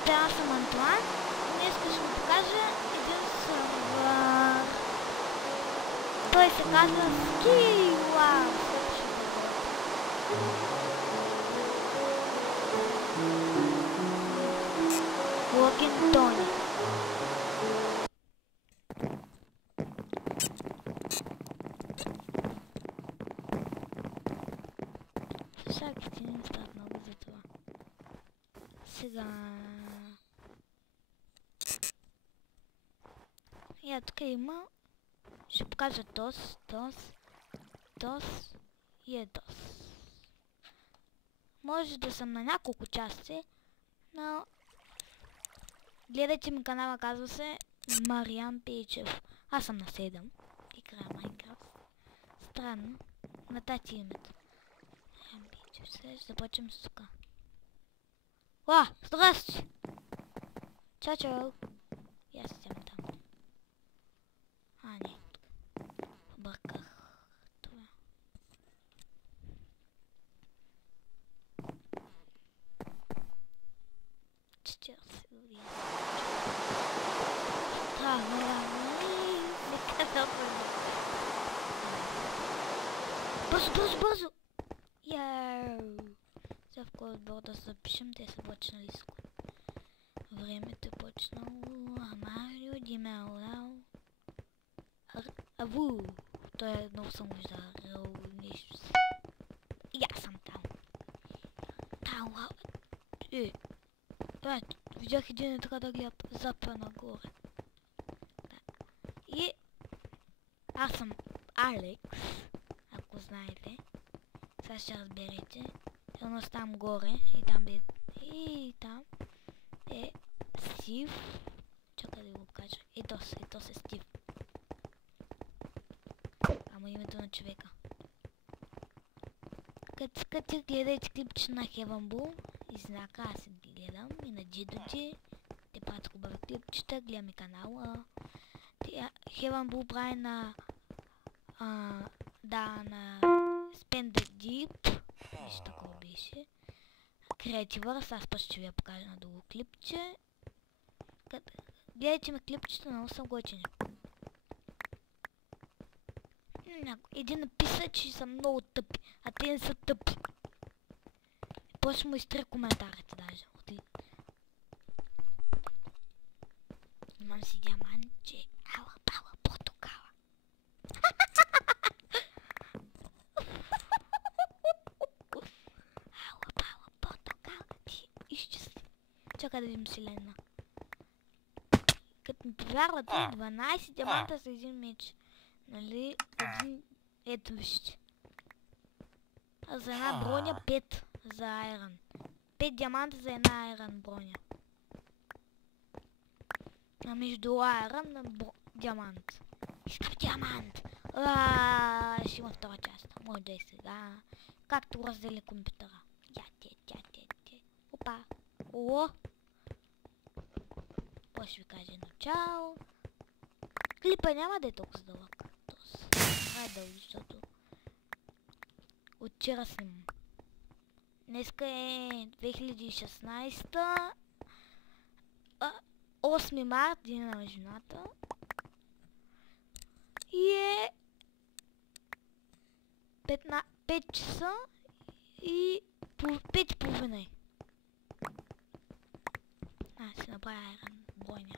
Здравейте, аз съм Антуан. Днес ще ви покажа един сервер. Той се казва Skywars. Логин Тони. Всяките не стават много за това. Сега... Я тук има... Ще покажа ТОС и ТОС. Може да съм на няколко части, но... Гледайте ми канала, казва се Мариан Пейчев. Аз съм на 7. Играя Майнкрафт. Странно. На тати името. Мариан Пейчев. Сега ще започнем с тук. О, здрасти! Чао! И аз съм там. А, не. Бърках това. Бързо! Яу! Сега в кой отбор да запишем, те са почнали с кой. Времето е почнало. Ама люди ме орал. Аву! Той е много съм ударил нещо си. И аз съм там. Там, видях един така да гледа запа нагоре. И аз съм Алекс, ако знаете. Сега ще разберете. Едно там горе и там е Стив. Чакай да го кажа. Ето се Стив. Ама името на човека. Като гледайте клипче на Хеванбул и знака, аз се гледам и на Джидоджи. Те правят хубави клипчета, гледаме канала. Хеванбул прави на на Spend the Deep. Нещо такова беше. Creativers, аз пък ще ви я покажа на друго клипче. Гледайте ме клипчета, много съм готини. Един написа, че са много тъпи, а те не са тъпи. После му изтри коментарите даже. Имам си диамантче. Ала, пала, портокала. Ала, пала, портокала. Ти изчезни. Чакай да видим вселена. Като ми повярвате, 12 диаманта за един меч. Нали, ето вижте. А за една броня 5 за айрон. 5 диаманта за една айрон броня. А между айрон на диамант. Искам диамант! Ще има втора част. Може да е сега. Както раздели компютъра. Опа! О! Какво ще ви кажа начало? Клипа няма да е толкова дълъг. Това е дълго, защото от вчера снимам. Днеска е 2016, 8 март, ден на жената. И е 5 часа и 5:30. Си направя айрон бойня.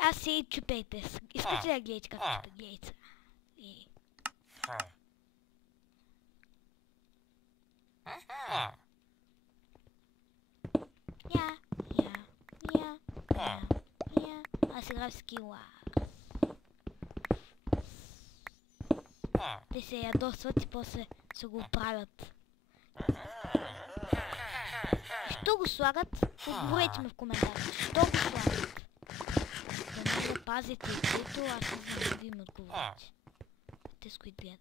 Аз се и чупейте. Искате да гледате как чупа? Гледайте. Аз играя в Skywars. Те се ядосват и после се го правят. Що го слагат? Отговорете ми в коментарите. Що го слагат? Да не го пазите и което, аз не знам да ви ми отговорите. Те с които гледат.